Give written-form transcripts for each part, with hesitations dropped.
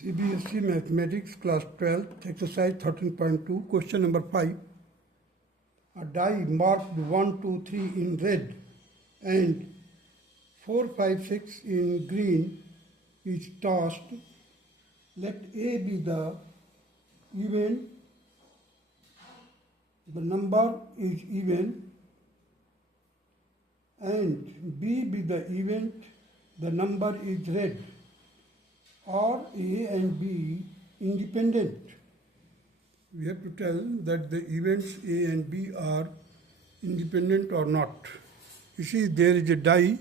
CBSE Mathematics Class 12, Exercise 13.2, Question number 5. A die marked 1, 2, 3 in red and 4, 5, 6 in green is tossed. Let A be the even, the number is even, and B be the event, the number is red. Are A and B independent? We have to tell that the events A and B are independent or not. You see, there is a die,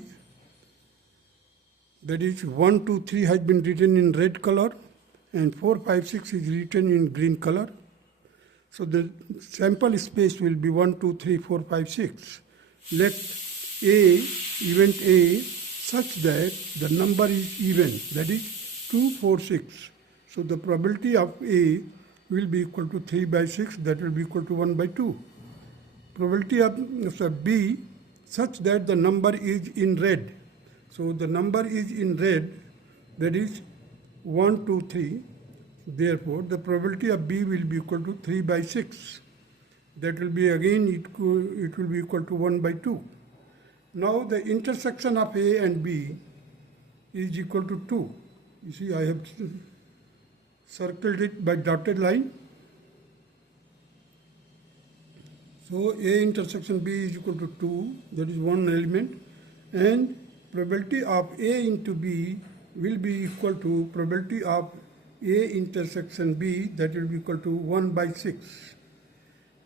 that is 1, 2, 3 has been written in red color and 4, 5, 6 is written in green color. So the sample space will be 1, 2, 3, 4, 5, 6. Let A, event A, such that the number is even, that is 2, 4, 6. So the probability of A will be equal to 3 by 6, that will be equal to 1 by 2. Probability of B such that the number is in red. So the number is in red, that is 1, 2, 3. Therefore, the probability of B will be equal to 3 by 6. That will be again, it will be equal to 1 by 2. Now the intersection of A and B is equal to 2. You see, I have circled it by dotted line. So A intersection B is equal to 2, that is one element, and probability of A into B will be equal to probability of A intersection B, that will be equal to 1 by 6.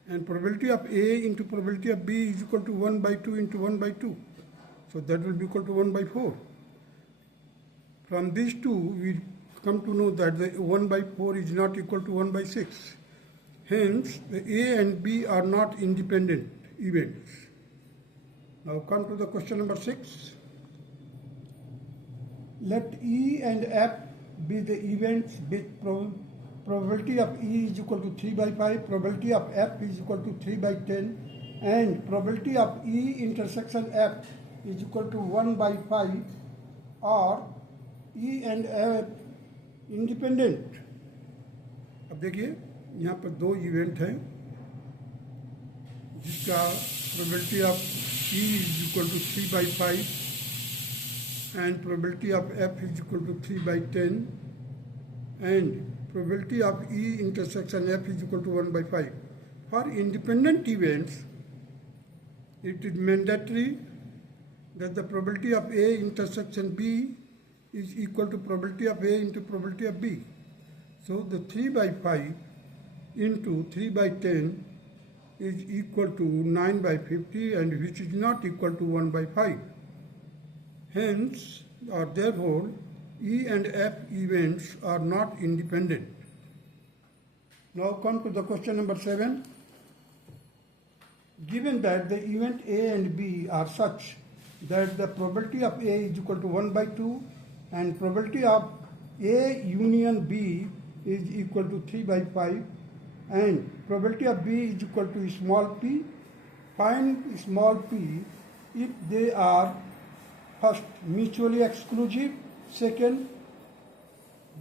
And probability of A into probability of B is equal to 1 by 2 into 1 by 2. So that will be equal to 1 by 4. From these two, we come to know that the 1 by 4 is not equal to 1 by 6. Hence, the A and B are not independent events. Now come to the question number 6. Let E and F be the events with probability of E is equal to 3 by 5, probability of F is equal to 3 by 10, and probability of E intersection F is equal to 1 by 5, or E and F independent. अब देखिए यहाँ पर दो event हैं जिसका probability of E is equal to 3 by 5 and probability of F is equal to 3 by 10 and probability of E intersection F is equal to 1 by 5. For independent events it is mandatory that the probability of A intersection B is equal to probability of A into probability of B. So the 3 by 5 into 3 by 10 is equal to 9 by 50, and which is not equal to 1 by 5. Hence, or therefore, E and F events are not independent. Now come to the question number 7. Given that the event A and B are such that the probability of A is equal to 1 by 2 and probability of A union B is equal to 3 by 5 and probability of B is equal to small p, find small p if they are first mutually exclusive, second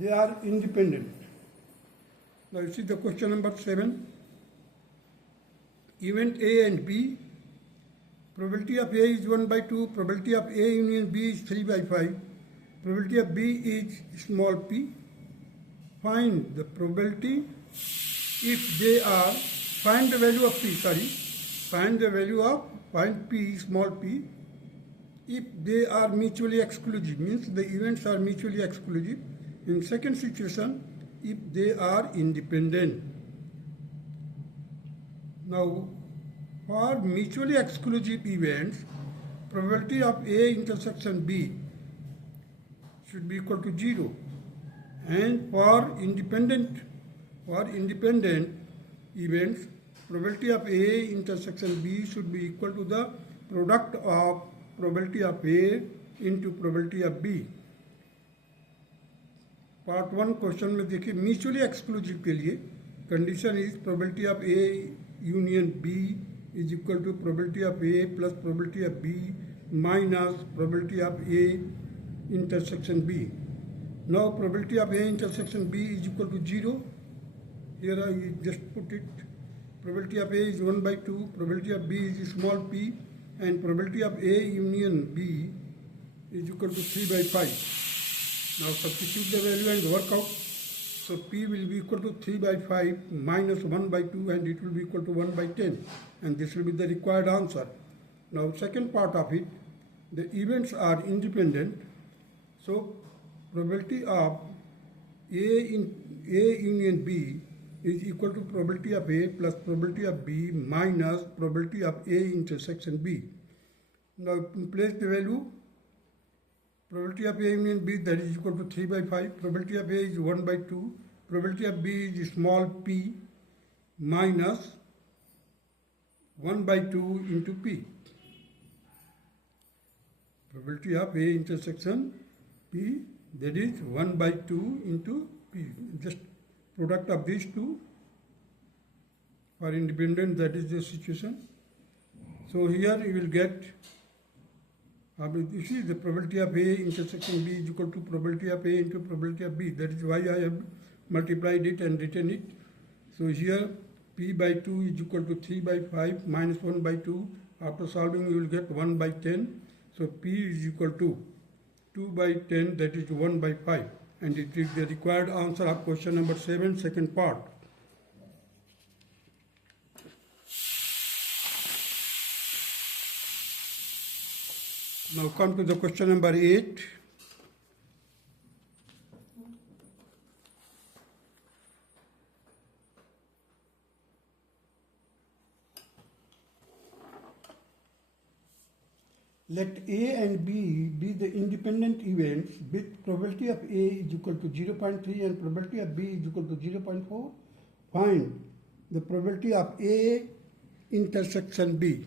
they are independent. Now you see the question number 7. Event A and B, probability of A is 1 by 2, probability of A union B is 3 by 5, probability of B is small p. Find the probability if they are, find the value of p, find the value of, find p, small p, if they are mutually exclusive, means the events are mutually exclusive. In second situation, if they are independent. Now, for mutually exclusive events, probability of A intersection B should be equal to 0, and for independent events, probability of A intersection B should be equal to the product of probability of A into probability of B. Part 1 question में देखिए, mutually exclusive के लिए condition is probability of A union B is equal to probability of A plus probability of B minus probability of A intersection B. Now probability of A intersection B is equal to 0. Here I just put it. Probability of A is 1 by 2, probability of B is small p, and probability of A union B is equal to 3 by 5. Now substitute the value and work out. So P will be equal to 3 by 5 minus 1 by 2, and it will be equal to 1 by 10. And this will be the required answer. Now second part of it, the events are independent. So probability of A union B is equal to probability of A plus probability of B minus probability of A intersection B. Now place the value. Probability of A union B, that is equal to 3 by 5. Probability of A is 1 by 2. Probability of B is small p minus 1 by 2 into p. Probability of A intersection P, that is 1 by 2 into p. Just product of these two are independent, that is the situation. So here you will get, you see, the probability of A intersection B is equal to probability of A into probability of B. That is why I have multiplied it and written it. So here P by 2 is equal to 3 by 5 minus 1 by 2. After solving you will get 1 by 10. So P is equal to 2 by 10, that is 1 by 5. And it is the required answer of question number 7, second part. Now come to the question number 8. Let A and B be the independent events with probability of A is equal to 0.3 and probability of B is equal to 0.4. Find the probability of A intersection B.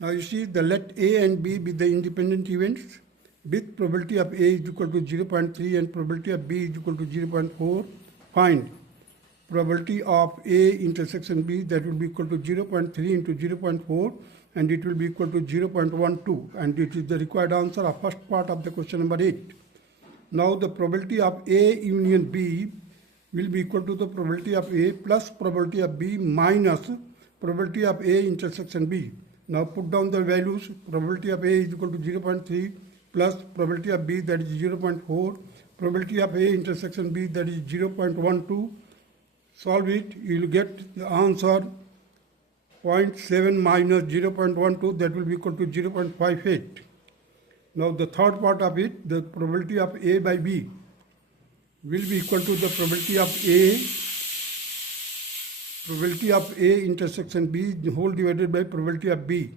Now you see, the let A and B be the independent events with probability of A is equal to 0.3 and probability of B is equal to 0.4. Find probability of A intersection B, that will be equal to 0.3 into 0.4, and it will be equal to 0.12, and it is the required answer of first part of the question number 8. Now the probability of A union B will be equal to the probability of A plus probability of B minus probability of A intersection B. Now put down the values. Probability of A is equal to 0.3 plus probability of B, that is 0.4, probability of A intersection B, that is 0.12. Solve it, you will get the answer 0.7 minus 0.12, that will be equal to 0.58. Now the third part of it, the probability of A by B will be equal to the probability of A intersection B whole divided by probability of B.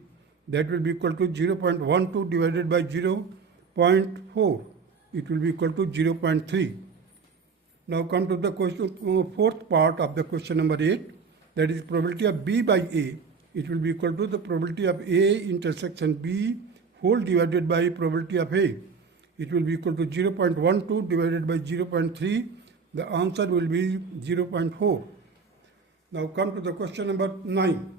That will be equal to 0.12 divided by 0.4. It will be equal to 0.3. Now come to the question, fourth part of the question number 8. That is probability of B by A. It will be equal to the probability of A intersection B whole divided by probability of A. It will be equal to 0.12 divided by 0.3. The answer will be 0.4. Now come to the question number 9.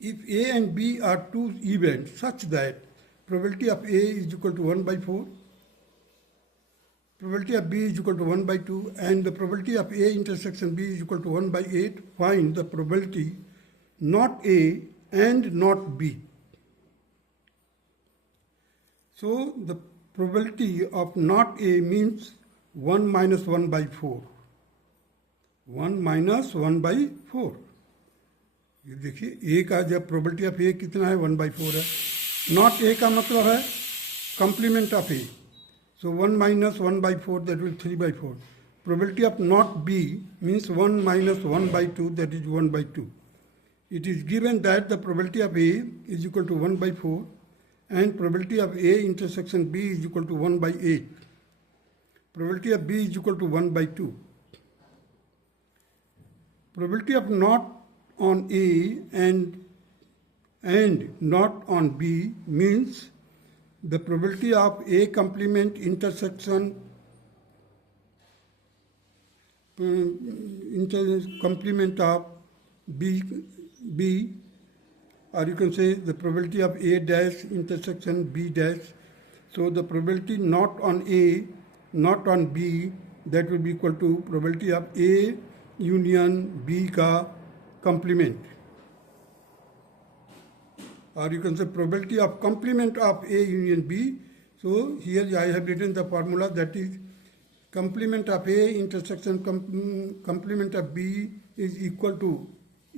If A and B are two events such that probability of A is equal to 1 by 4, probability of B is equal to 1 by 2, and the probability of A intersection B is equal to 1 by 8, find the probability not A and not B. So the probability of not A means 1 minus 1 by 4. 1 minus 1 by 4. ये देखिए A का जब probability of A कितना है 1 by 4 है. Not A का मतलब है complement of A. So 1 minus 1 by 4, that will 3 by 4. Probability of not B means 1 minus 1 by 2, that is 1 by 2. It is given that the probability of A is equal to 1 by 4 and probability of A intersection B is equal to 1 by 8. Probability of B is equal to 1 by 2. Probability of not on A and not on B means the probability of A complement intersection complement of B, or you can say the probability of A dash intersection B dash. So the probability not on A, not on B, that will be equal to probability of A union B का complement. Or you can say probability of complement of A union B. So here I have written the formula, that is complement of A intersection complement of B is equal to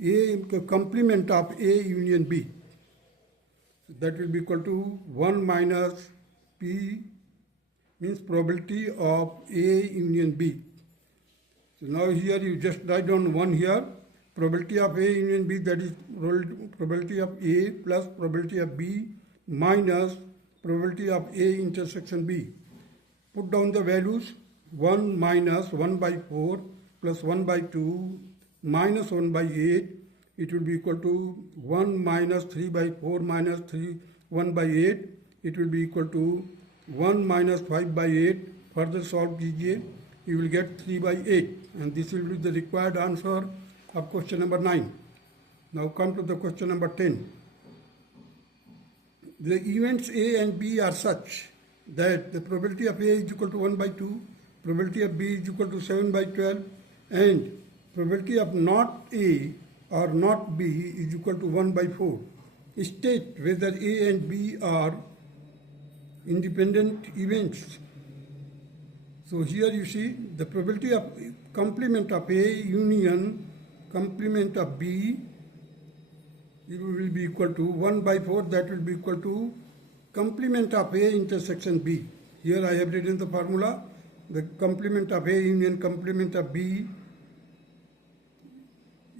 A complement of A union B. So that will be equal to 1 minus P, means probability of A union B. So now here you just write down 1 here. Probability of A union B, that is probability of A plus probability of B minus probability of A intersection B. Put down the values. 1 minus 1 by 4 plus 1 by 2 minus 1 by 8. It will be equal to 1 minus 3 by 4 minus 1 by 8. It will be equal to 1 minus 5 by 8. Further solve कीजिए, you will get 3 by 8. And this will be the required answer of question number 9. Now come to the question number 10. The events A and B are such that the probability of A is equal to 1 by 2, probability of B is equal to 7 by 12, and probability of not A or not B is equal to 1 by 4. State whether A and B are independent events. So here you see the probability of complement of A union complement of B, it will be equal to 1 by 4, that will be equal to complement of A intersection B. Here I have written the formula, the complement of A union complement of B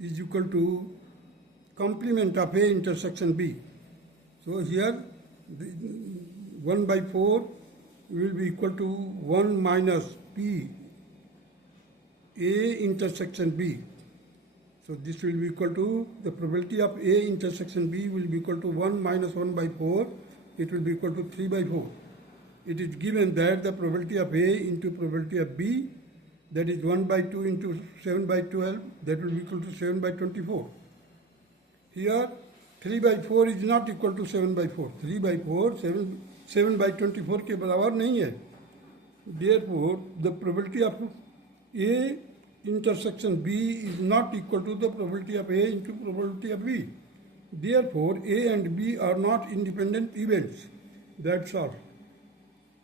is equal to complement of A intersection B. So here the 1 by 4 will be equal to 1 minus P A intersection B. So this will be equal to the probability of A intersection B will be equal to 1 minus 1 by 4. It will be equal to 3 by 4. It is given that the probability of A into probability of B, that is 1 by 2 into 7 by 12, that will be equal to 7 by 24. Here 3 by 4 is not equal to 7 by 4. 3 by 4, 7 by 24 के बराबर नहीं है. Therefore, the probability of A intersection B is not equal to the probability of A into probability of B. Therefore, A and B are not independent events. That's all.